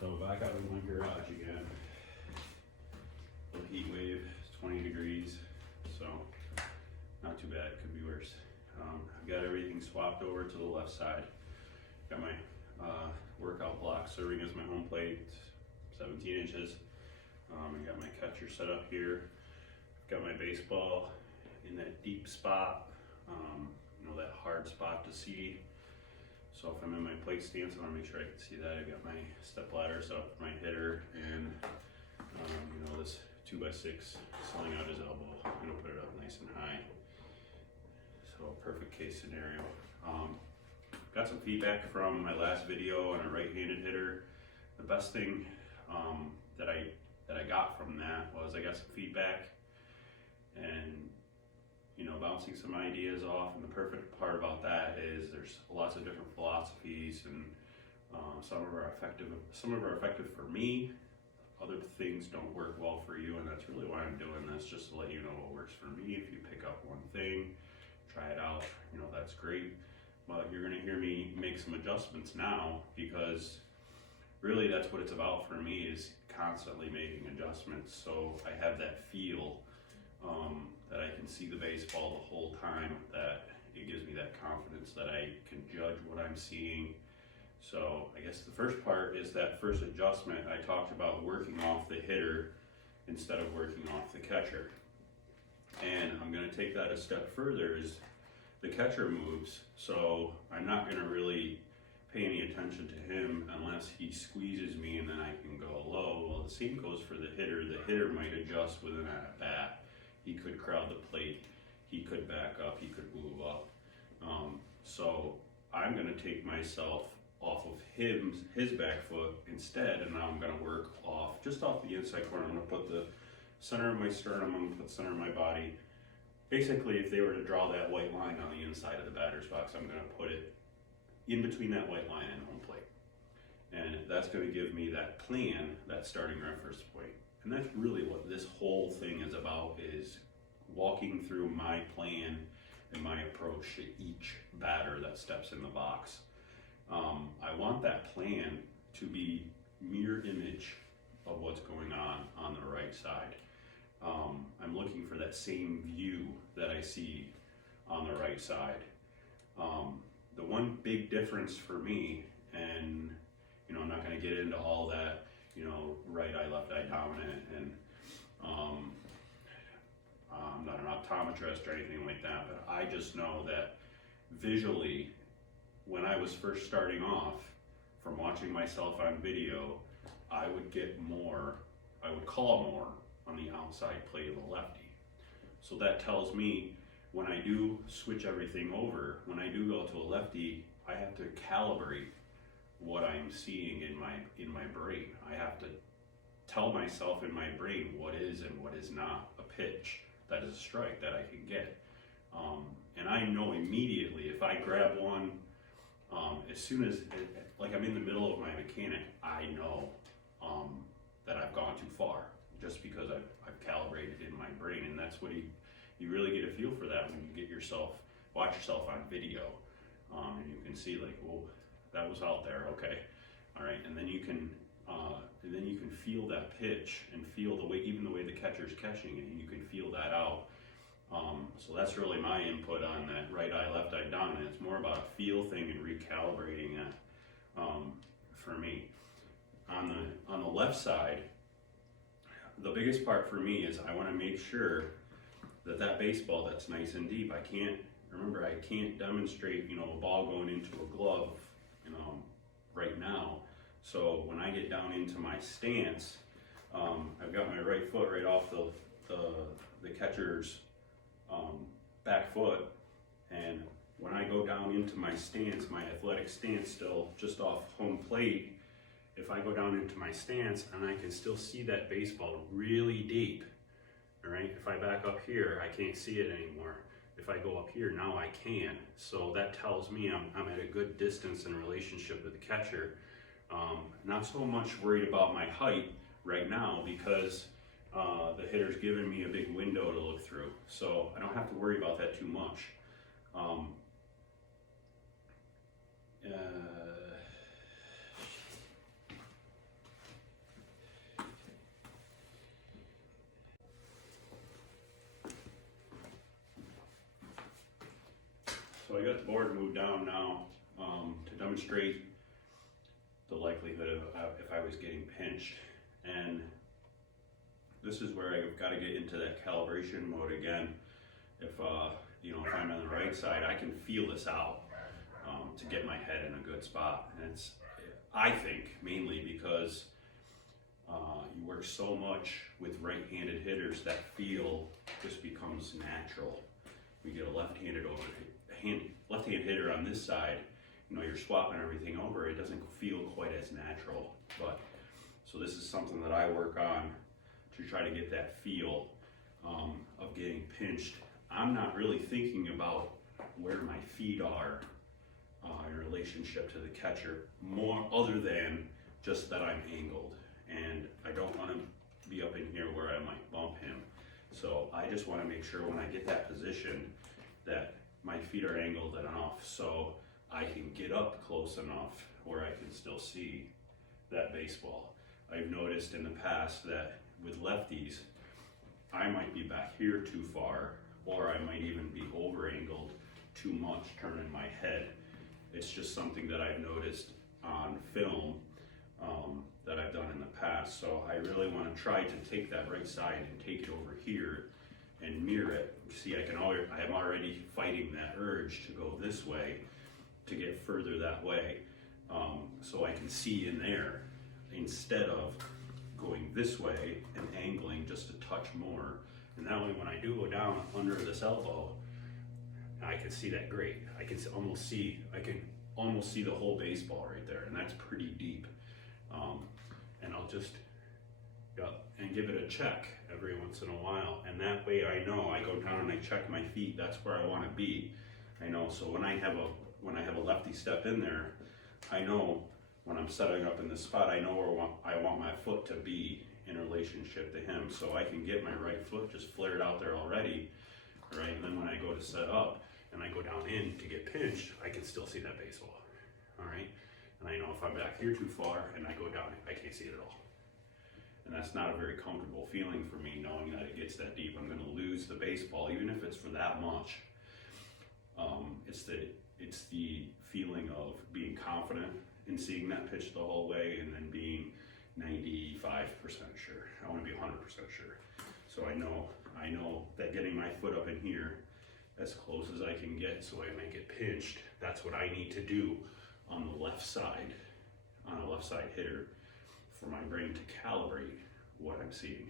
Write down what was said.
So back out in my garage again. The heat wave is 20 degrees, so not too bad, could be worse. I've got everything swapped over to the left side. Got my workout block serving as my home plate, 17 inches. I got my catcher set up here. Got my baseball in that deep spot, you know, that hard spot to see. So if I'm in my plate stance, I want to make sure I can see that. I got my step ladder set up for my hitter, and you know, this 2x6 slung out his elbow. I'm gonna put it up nice and high. So perfect case scenario. Got some feedback from my last video on a right-handed hitter. The best thing that I got from that was I got some feedback and, you know, bouncing some ideas off. And the perfect part about that is there's lots of different philosophies, and some of are effective for me. Other things don't work well for you, and that's really why I'm doing this, just to let you know what works for me. If you pick up one thing, try it out, you know, that's great. But you're gonna hear me make some adjustments now, because really that's what it's about for me, is constantly making adjustments. So I have that feel that I can see the baseball the whole time, that it gives me that confidence that I can judge what I'm seeing. So I guess the first part is that first adjustment. I talked about working off the hitter instead of working off the catcher. And I'm gonna take that a step further, is the catcher moves. So I'm not gonna really pay any attention to him unless he squeezes me, and then I can go low. Well, the same goes for the hitter. The hitter might adjust within a bat. He could crowd the plate, he could back up, he could move up. So I'm gonna take myself off of his back foot instead, and now I'm gonna work just off the inside corner. I'm gonna put the center of my sternum, I'm gonna put the center of my body. Basically, if they were to draw that white line on the inside of the batter's box, I'm gonna put it in between that white line and home plate. And that's gonna give me that plan, that starting reference point. And that's really what this whole thing is about, is walking through my plan and my approach to each batter that steps in the box. I want that plan to be mirror image of what's going on the right side. I'm looking for that same view that I see on the right side. The one big difference for me, and you know, I'm not going to get into all that, you know, right eye, left eye dominant, and I'm not an optometrist or anything like that, but I just know that visually, when I was first starting off, from watching myself on video, I would call more on the outside plate of the lefty. So that tells me when I do switch everything over, when I do go to a lefty, I have to calibrate what I'm seeing in my brain. I have to tell myself in my brain what is and what is not a pitch that is a strike that I can get. And I know immediately if I grab one, as soon as, like I'm in the middle of my mechanic, I know that I've gone too far, just because I've calibrated in my brain. And that's what you really get a feel for that when you watch yourself on video, and you can see like, oh, that was out there, okay, all right, and then you can feel that pitch and feel even the way the catcher's catching it, and you can feel that out. So that's really my input on that right eye, left eye dominant. It's more about a feel thing and recalibrating it for me. On the left side, the biggest part for me is I want to make sure that baseball that's nice and deep. I can't demonstrate, you know, a ball going into a glove, you know, right now. So when I get down into my stance, I've got my right foot right off the catcher's back foot, and when I go down into my stance, my athletic stance still just off home plate, if I go down into my stance and I can still see that baseball really deep, all right? If I back up here, I can't see it anymore. If I go up here, now I can. So that tells me I'm at a good distance in relationship with the catcher. Not so much worried about my height right now, because the hitter's giving me a big window to look through. So I don't have to worry about that too much. So I got the board moved down now to demonstrate the likelihood of if I was getting pinched. And this is where I've got to get into that calibration mode again. If if I'm on the right side, I can feel this out to get my head in a good spot. And it's, I think, mainly because you work so much with right-handed hitters that feel just becomes natural. We get a left-handed left-hand hitter on this side, you're swapping everything over, it doesn't feel quite as natural. But so this is something that I work on to try to get that feel of getting pinched. I'm not really thinking about where my feet are in relationship to the catcher, more other than just that I'm angled, and I don't want to be up in here where I might bump him. So I just want to make sure when I get that position that my feet are angled enough so I can get up close enough where I can still see that baseball. I've noticed in the past that with lefties, I might be back here too far, or I might even be over angled too much, turning my head. It's just something that I've noticed on film that I've done in the past. So I really want to try to take that right side and take it over here and mirror it. See, I am already fighting that urge to go this way, to get further that way, so I can see in there instead of going this way and angling just a touch more. And that way when I do go down under this elbow, I can see that great. I can almost see the whole baseball right there, and that's pretty deep. And I'll just and give it a check every once in a while, and that way I know I go down and I check my feet. That's where I want to be. I know. So when I have a lefty step in there, I know when I'm setting up in this spot, I know where I want my foot to be in relationship to him, so I can get my right foot just flared out there already, right? And then when I go to set up and I go down in to get pinched, I can still see that baseball, all right? And I know if I'm back here too far and I go down, I can't see it at all. And that's not a very comfortable feeling for me, knowing that it gets that deep. I'm gonna lose the baseball, even if it's for that much. It's the feeling of being confident in seeing that pitch the whole way, and then being 95% sure. I want to be 100% sure. So I know that getting my foot up in here as close as I can get so I may get pinched, that's what I need to do on the left side, on a left side hitter, for my brain to calibrate what I'm seeing.